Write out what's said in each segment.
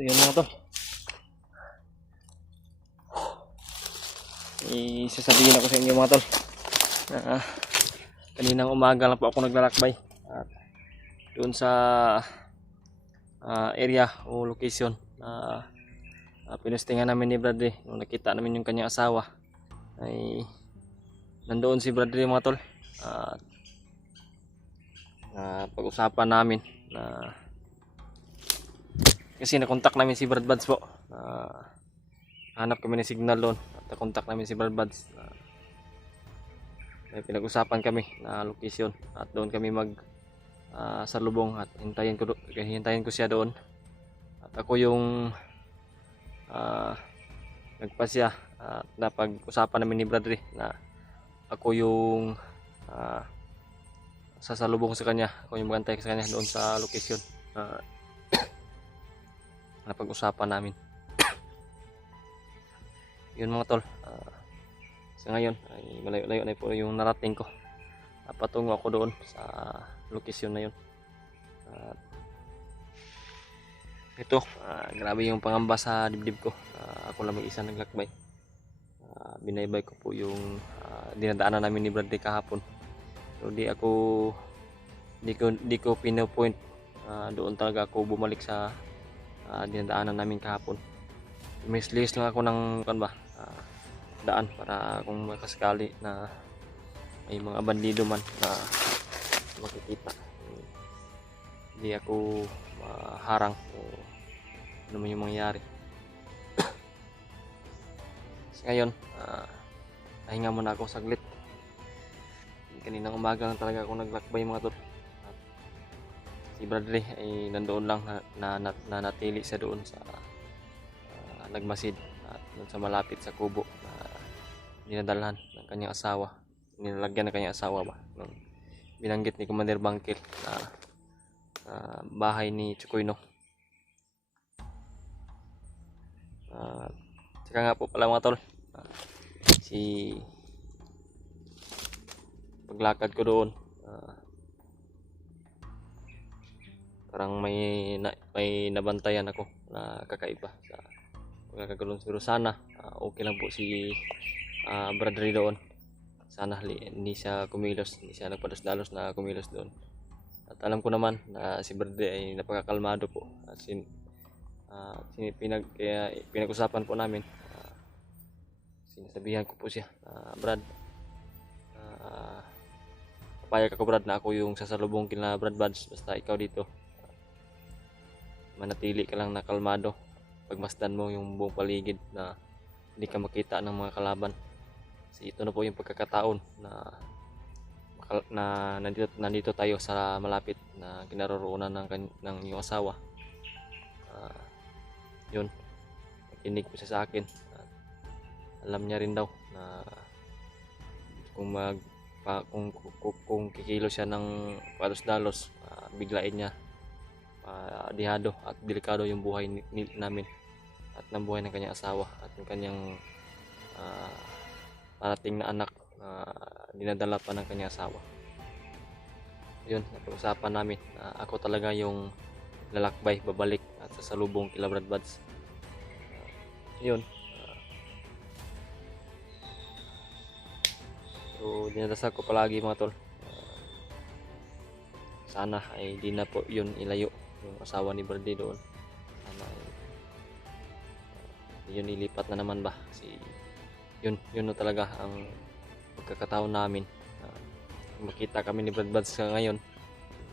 Yun mga tol. Isasabihin ako sa inyo mga tol. Kaninang umaga lang po ako naglalakbay. At doon sa area o location na pinostingan namin ni Bradley. Nung nakita namin yung kanyang asawa ay nandoon si Bradley mga tol. Pag-usapan namin na kasi nakontak namin si Brad Buds po. Hanap kami ng signal doon at nakontak namin si Brad Buds. May pinag-usapan kami na location at doon kami salubong at hintayin ko siya doon. At ako yung nagpasya at napag-usapan namin ni Bradley na ako yung sasalubong sa kanya, ako yung magantay sa kanya doon sa location. Napag-usapan namin. Yun mga tol. Sa ngayon ay malayo-layo na po yung narating ko. Patungo ako doon sa location na yun. Ito, grabe yung pangamba sa dibdib ko. Ako lang mag-isa naglakbay. Binaybay ko po yung dinadaanan namin ni Bradley kahapon. So di ko pinopoint. Doon talaga ako bumalik sa dinadaanan namin kahapon. Mislist lang ako ng daan para kung makasakali na may mga bandido man na makikita, hindi ako harang o ano man yung mangyari. Ngayon nahinga muna ako saglit. Kaninang umaga lang talaga ako naglakbay mga tol. Si Bradley ay nandoon lang natili siya doon sa nagmasid at doon sa malapit sa kubo na dinadalhan ng kanyang asawa, nilalagyan ng kanyang asawa ba nung binanggit ni Commander Bangkil na bahay ni Chukoyno. Tsaka nga po pala mga tol, si paglakad ko doon parang may nabantayan ako na kakaiba sa pagkakagulong. Pero sana okay lang po si Bradley doon. Sana hindi siya kumilos, hindi siya nagpadas-dalos na kumilos doon. At alam ko naman na si Bradley ay napakakalmado po. At pinag-usapan po namin, sinasabihan ko po siya, Brad, papayag ako Brad na ako yung sasalubong kina Brad Buds, basta ikaw dito manatili ka lang na kalmado, pagmasdan mo yung buong paligid na hindi ka makita ng mga kalaban. Kasi ito na po yung pagkakataon na nandito tayo sa malapit na kinaroroonan ng iyong asawa. Yun, nakinig po siya sa akin. Alam niya rin daw na kung kikilos siya ng palos-dalos, biglain niya, dihado at delikado yung buhay namin at ng buhay ng kanyang asawa at ng kanyang parating na anak na dinadala pa ng kanyang asawa. Yun, napag-usapan namin na ako talaga yung lalakbay, babalik at sasalubong kila Brad Buds. Yun. So dinadasal ko palagi mga tol, sana ay di na po yun ilayo yung asawa ni Bradley doon. Sana yun ilipat na naman ba, kasi yun na talaga ang pagkakataon namin. Makita kami ni Brad Buds ngayon,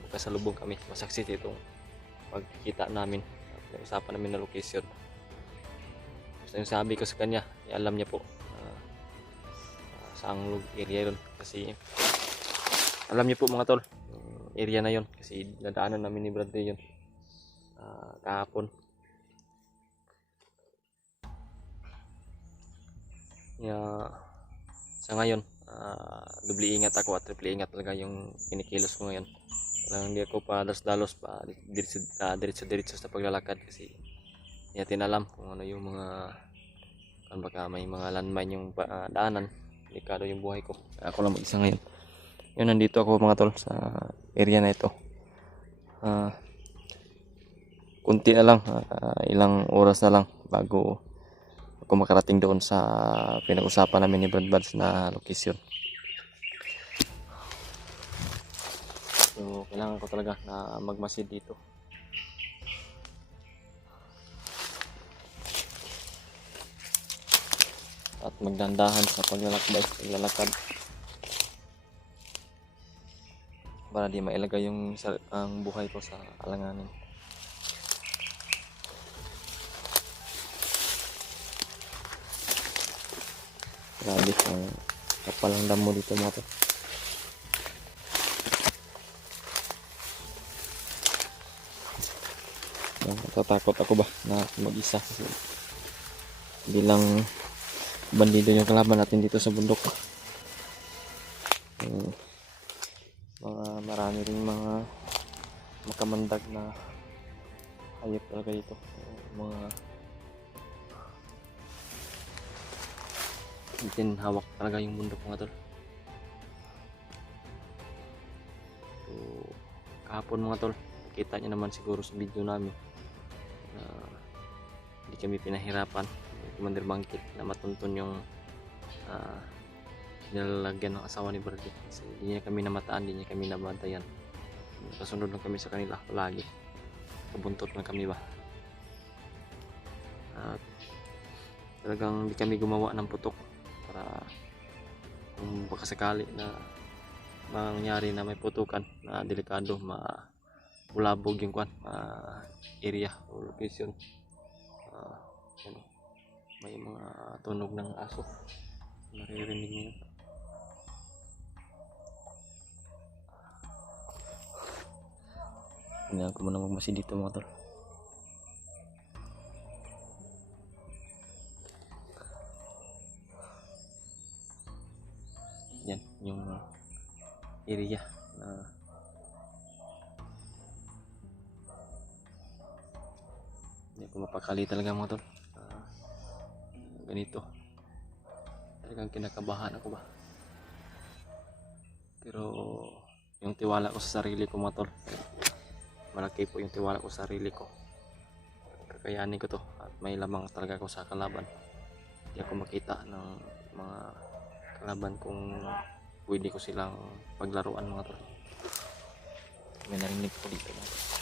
magkasalubong kami, masaksi itong pagkikita namin at usapan namin na location. Basta yung sabi ko sa kanya, alam niya po saang area yun, kasi alam niyo po mga tol area na yun kasi nadaanan namin ni Bradley yun kahapon. Sa ngayon doble ingat ako at triple ingat talaga yung kinikilos ko ngayon. Talagang hindi ako dalos pa diretso sa paglalakad kasi hindi natin alam kung ano yung mga baka may mga landmine yung daanan. Delikado yung buhay ko. Ako lang mag-isa ngayon. Yun, nandito ako mga tol sa area na ito. kunti na lang, ilang oras na lang bago ako makarating doon sa pinag-usapan namin ni Brad Buds na location. So kailangan ko talaga na magmasid dito. At magdandahan sa paglalakad para di mailagay ang buhay ko sa alanganin. Grabe, ang kapal ang damo dito mga to. Natatakot ako ba na mag-isa kasi bilang bandido yung kalaban natin dito sa bundok. Marami ring mga makamandag na hayop talaga dito. Mga hawak talaga yung bundok mga tol. So, kahapon mga tol, nakita nyo naman siguro sa video namin na hindi kami pinahirapan ni Commander Bangkit na matuntun yung nilalagyan ng asawa ni Brady. Kasi hindi niya kami namataan, hindi niya kami nabantayan. Kasunod lang kami sa kanila lagi. Kabuntot lang kami ba. At talagang hindi kami gumawa ng putok para kung baka sakali na mangyari na may putukan na delikado, bulabog yung area o location. May mga tunog ng aso, maririnig niyo. Hindi ko muna magmasid dito mga tol. Yan yung area na hindi ko mapakali talaga mga tol. Ganito talagang kinakabahan ako ba, pero yung tiwala ko sa sarili ko mga tol, malaki po yung tiwala ko sa sarili ko, kakayanin ko to at may lamang talaga ako sa kalaban. Hindi ako makita ng mga kalaban kung pwede ko silang paglaruan mga tol. May narinig ko dito mga tol.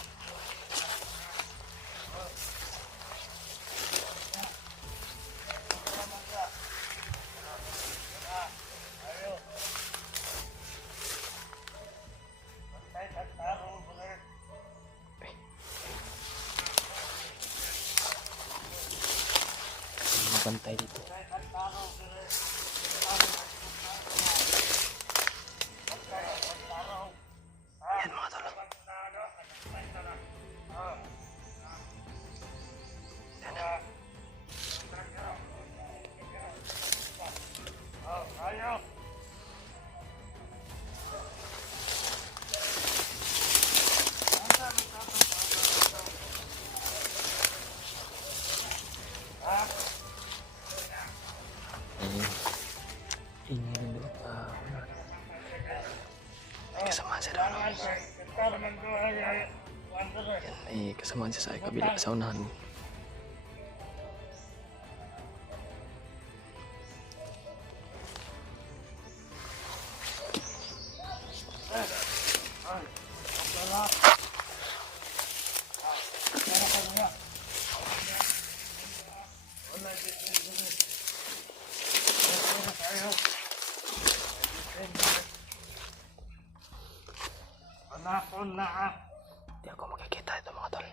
Bantay dito. Yan mga tol. Kasama siya doon. Yan, kasama siya sa kabila sa unahan. Hindi ako makikita ito mga tol.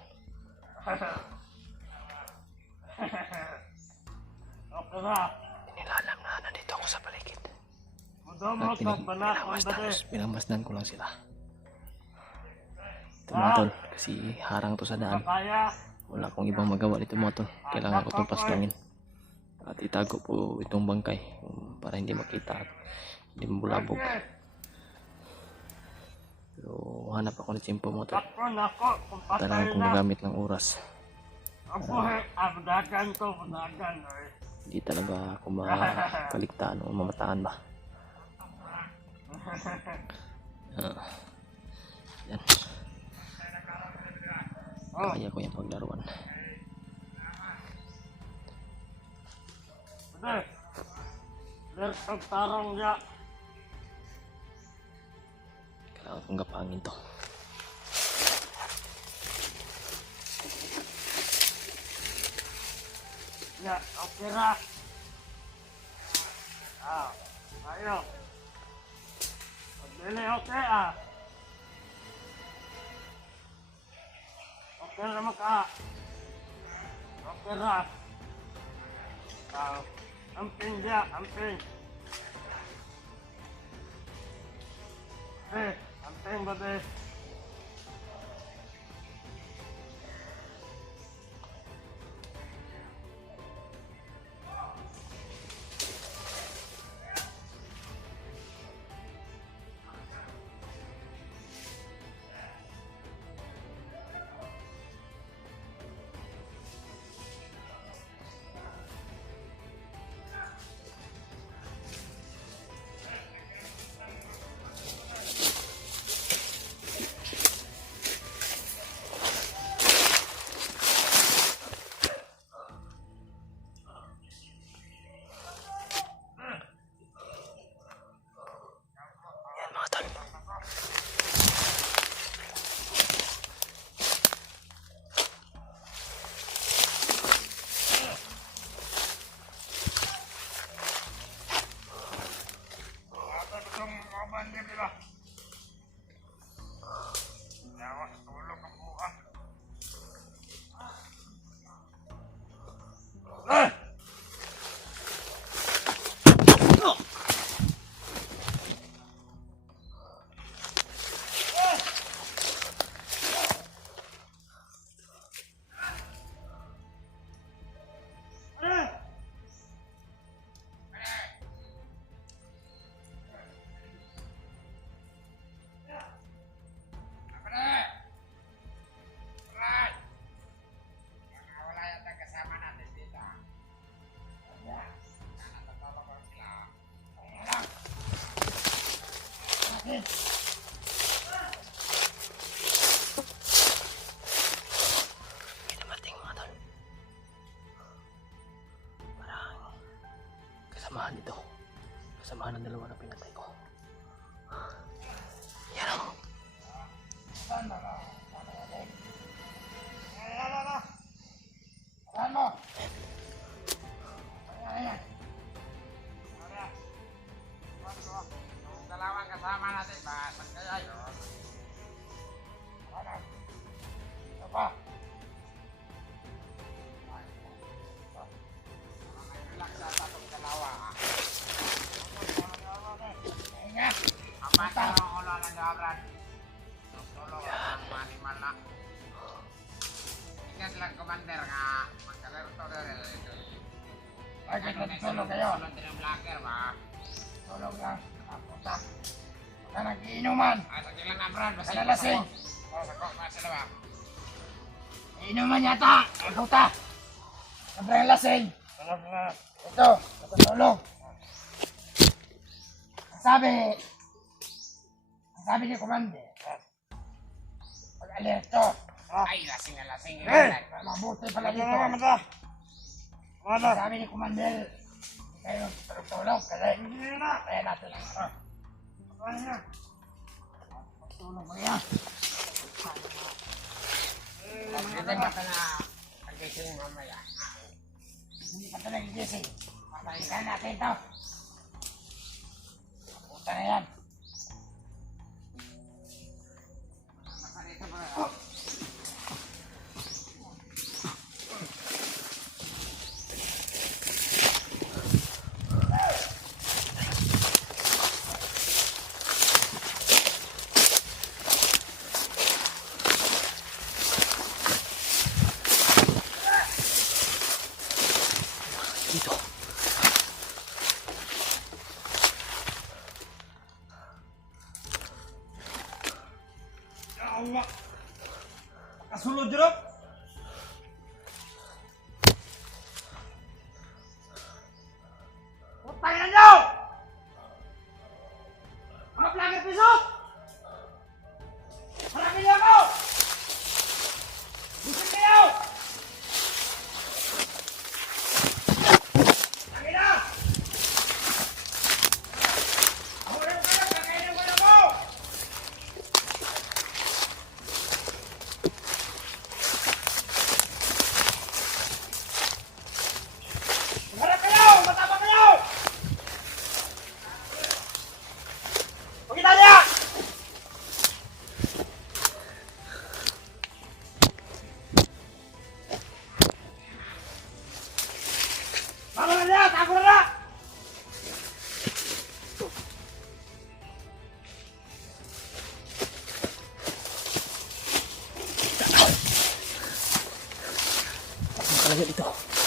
Inilalam na nandito ako sa paligid. At pinamasdan ko lang sila. Ito mga tol, kasi harang to sa daan. Wala akong ibang magawa dito mga tol. Kailangan ko itong pastungin at itago po itong bangkay para hindi makita at hindi mabulabog. Pero hanap ako ng tsimpo mga tol. Kailangan kong magamit ng oras. Hindi talaga ako makaligtaan o mamataan ba. Yan. kaya ko yung paglaruan. Tarong ya. Kailangan kong gapangin to. Ya, okay ra. Ayo. Pagdili okay Okay ra maka. Okay ra. Amping dia, amping. Amping babe. Dumating mga tol. Parang kasamahan dito. Kasamahan ng dalawa na pinatay ko. Yan o. Dalawang kasama natin ba? Saan kaya yun? Apa? Relax sa tatong dalawa. Apa ang ulo ng dabran? Tulong ang manimal na. Ingat lang, Commander, nga magkalerto rin. Bakit nagtulong kayo? Tulong din ang vlogger ba? Tulong lang. Puta. Huwag ka nag-iinuman. Sige lang nga, Brad. Kanalasing. Sako, masala ba? Iinuman yata. Puta. Sobrang lasing. Ito, natutulog. Ang sabi ni Commander, pag-alerto. Ay, lasing na lasing. Mabuti pala dito. Ang sabi ni Commander, kayo tulog kasi kaya natin lang. Tulog mo yan. Hindi ba ka na nagising mamaya? Hindi ka na nagising. Mabalikan natin ito. Punta na yan. Masarito ba? Dito. Ya Allah. Kasulod jeruk. Putay na nyo! Mga vlogger piso! Malaki niyo ako! Gusto talaga dito.